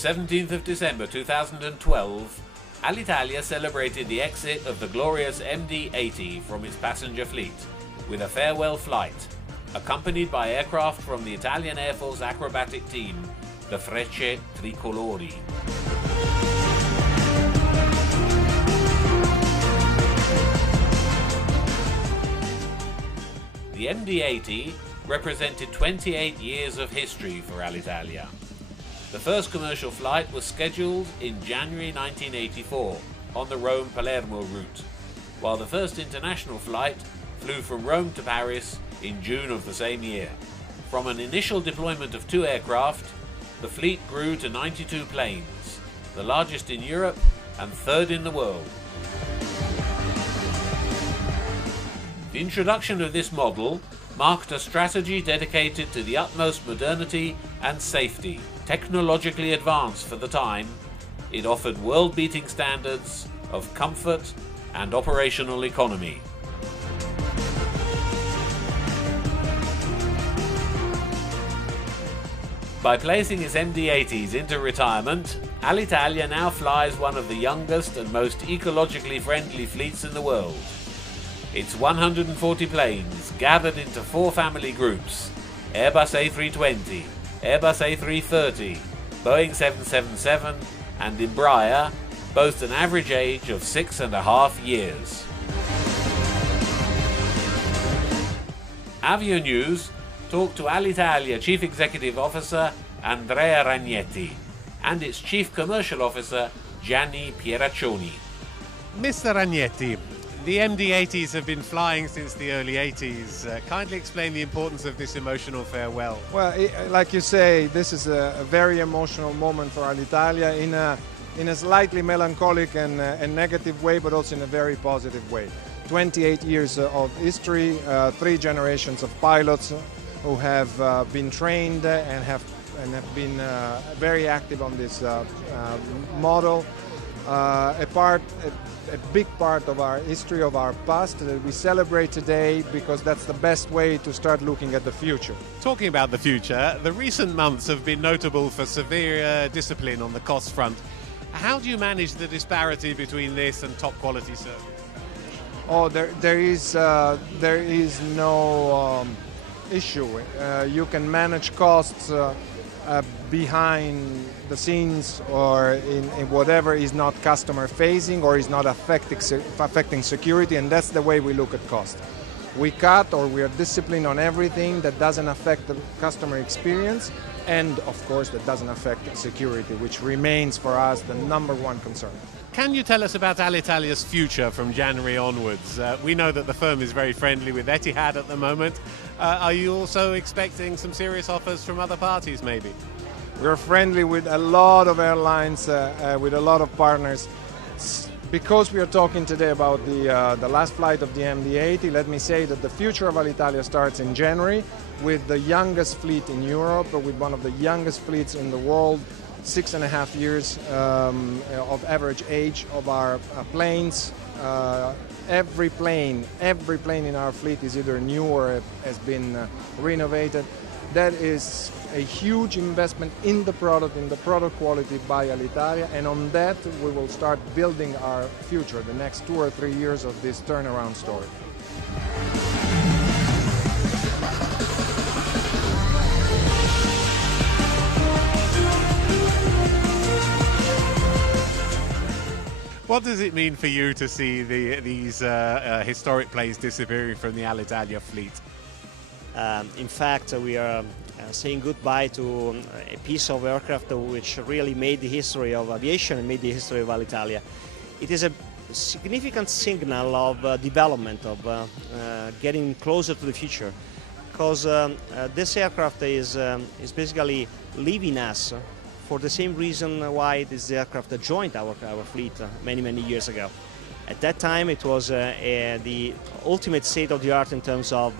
17th of December 2012, Alitalia celebrated the exit of the glorious MD80 from its passenger fleet with a farewell flight, accompanied by aircraft from the Italian Air Force acrobatic team, the Frecce Tricolori. The MD80 represented 28 years of history for Alitalia. The first commercial flight was scheduled in January 1984 on the Rome-Palermo route, while the first international flight flew from Rome to Paris in June of the same year. From an initial deployment of 2 aircraft, the fleet grew to 92 planes, the largest in Europe and 3rd in the world. The introduction of this model marked a strategy dedicated to the utmost modernity and safety. Technologically advanced for the time, it offered world-beating standards of comfort and operational economy. By placing its MD80s into retirement, Alitalia now flies one of the youngest and most ecologically friendly fleets in the world. Its 140 planes, gathered into 4 family groups, Airbus A320, Airbus A330, Boeing 777 and Embraer, boast an average age of 6.5 years. Avio News talked to Alitalia Chief Executive Officer Andrea Ragnetti and its Chief Commercial Officer Gianni Pieraccioni. Mr. Ragnetti, the MD80s have been flying since the early 80s. Kindly explain the importance of this emotional farewell. Well, like you say, this is a very emotional moment for Alitalia in a slightly melancholic and negative way, but also in a very positive way. 28 years of history, 3 generations of pilots who have been trained and have been very active on this model. A big part of our history, of our past, that we celebrate today because that's the best way to start looking at the future. Talking about the future, the recent months have been notable for severe discipline on the cost front. How do you manage the disparity between this and top quality service? Oh, there is no issue. You can manage costs behind the scenes or in whatever is not customer facing or is not affecting security, and that's the way we look at cost. We cut, or we are disciplined on everything that doesn't affect the customer experience, and of course that doesn't affect security, which remains for us the #1 concern. Can you tell us about Alitalia's future from January onwards? We know that the firm is very friendly with Etihad at the moment. Are you also expecting some serious offers from other parties, maybe? We're friendly with a lot of airlines, with a lot of partners. Because we are talking today about the last flight of the MD80, let me say that the future of Alitalia starts in January with the youngest fleet in Europe, with one of the youngest fleets in the world, 6.5 years of average age of our planes. Every plane in our fleet is either new or has been renovated. That is a huge investment in the product quality by Alitalia, and on that we will start building our future, the next 2 or 3 years of this turnaround story. What does it mean for you to see these historic planes disappearing from the Alitalia fleet? In fact, we are saying goodbye to a piece of aircraft which really made the history of aviation and made the history of Alitalia. It is a significant signal of development, of getting closer to the future, because this aircraft is basically leaving us for the same reason why this aircraft joined our fleet many years ago. At that time, it was the ultimate state of the art in terms of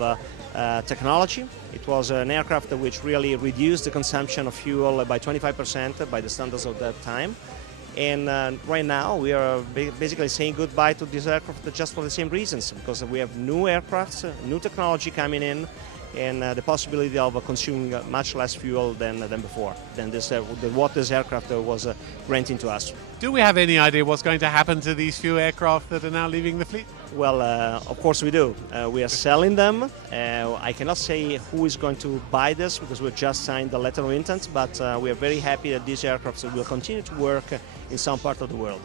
technology. It was an aircraft which really reduced the consumption of fuel by 25% by the standards of that time. And right now we are basically saying goodbye to this aircraft just for the same reasons, because we have new aircrafts, new technology coming in, and the possibility of consuming much less fuel than before, than what this aircraft was granting to us. Do we have any idea what's going to happen to these few aircraft that are now leaving the fleet? Well, of course we do. We are selling them. I cannot say who is going to buy this because we just signed the letter of intent, but we are very happy that these aircraft will continue to work in some part of the world.